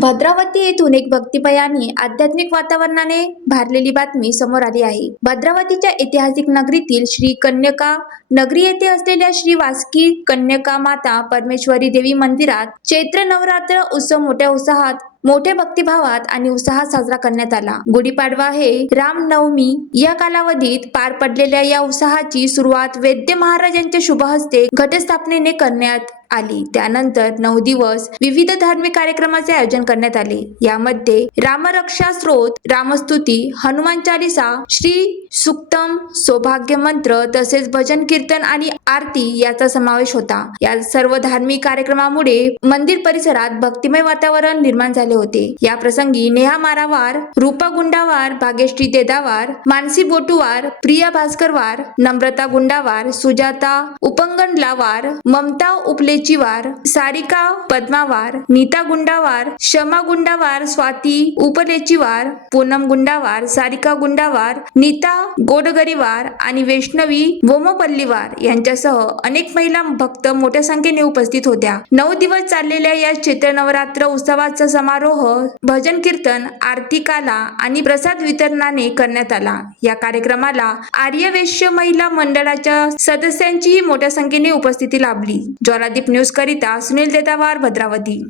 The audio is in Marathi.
भद्रावती येथून एक भक्तिमय आणि आध्यात्मिक वातावरणाने भारलेली बातमी समोर आली आहे. भद्रावतीच्या ऐतिहासिक नगरीतील श्री कन्यका नगरी येथे असलेल्या श्री वासकी कन्यका माता परमेश्वरी देवी मंदिरात चैत्र नवरात्र उत्सव मोठ्या उत्साहात, मोठ्या भक्तिभावात आणि उत्साहात साजरा करण्यात आला. गुढीपाडवा हे रामनवमी या कालावधीत पार पडलेल्या या उत्सवाची सुरुवात वैद्य महाराजांच्या शुभ हस्ते घटस्थापनेने करण्यात आली. त्यानंतर 9 दिवस विविध धार्मिक कार्यक्रमाचे आयोजन करण्यात आले. यामध्ये रामरक्षा स्तोत्र, रामस्तुती, हनुमान चालीसा, श्री सुक्तम, सौभाग्य मंत्र तसेच भजन कीर्तन आणि आरती याचा समावेश होता. या सर्व धार्मिक कार्यक्रमामुळे मंदिर परिसरात भक्तिमय वातावरण निर्माण झाले होते. या प्रसंगी नेहा मारावार, रूपा गुंडावार, भाग्यश्री देदावार, मानसी बोटुवार, प्रिया भास्करवार, नम्रता गुंडावार, सुजाता उपंगंडलावार, ममता उपलेचीवार, सारिका पद्मावार, नीता गुंडावार, शमा गुंडावार, स्वाती उपलेचीवार, पूनम गुंडावार, सारिका गुंडावार, नीता गोडगरीवार आणि वैष्णवी वोमपल्लीवार यांच्यासह अनेक महिला भक्त मोठ्या संख्येने उपस्थित होत्या. 9 दिवस चाललेल्या या चैत्र नवरात्र उत्सवाचा समारोह भजन कीर्तन, आरती काला आणि प्रसाद वितरणाने करण्यात आला. या कार्यक्रमाला आर्य वैश्य महिला मंडळाच्या सदस्यांचीही मोठ्या संख्येने उपस्थिती लाभली. ज्वालादीप न्यूज करिता सुनील देदावार, भद्रावती.